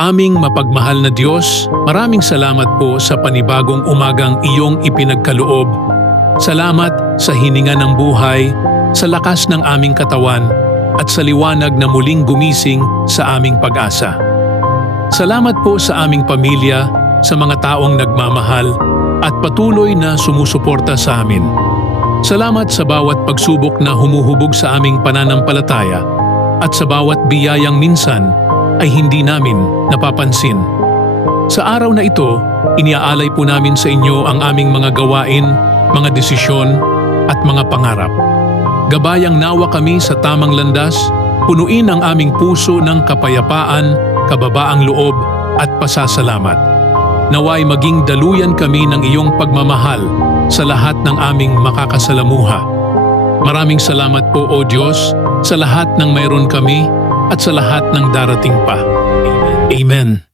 Aming mapagmahal na Diyos, maraming salamat po sa panibagong umagang iyong ipinagkaloob. Salamat sa hininga ng buhay, sa lakas ng aming katawan, at sa liwanag na muling gumising sa aming pag-asa. Salamat po sa aming pamilya, sa mga taong nagmamahal, at patuloy na sumusuporta sa amin. Salamat sa bawat pagsubok na humuhubog sa aming pananampalataya, at sa bawat biyayang minsan ay hindi namin napapansin. Sa araw na ito, iniaalay po namin sa inyo ang aming mga gawain, mga desisyon, at mga pangarap. Gabayang nawa kami sa tamang landas, punuin ang aming puso ng kapayapaan, kababaang loob, at pasasalamat. Naway maging daluyan kami ng iyong pagmamahal sa lahat ng aming makakasalamuha. Maraming salamat po, O Diyos, sa lahat ng mayroon kami, at sa lahat ng darating pa. Amen.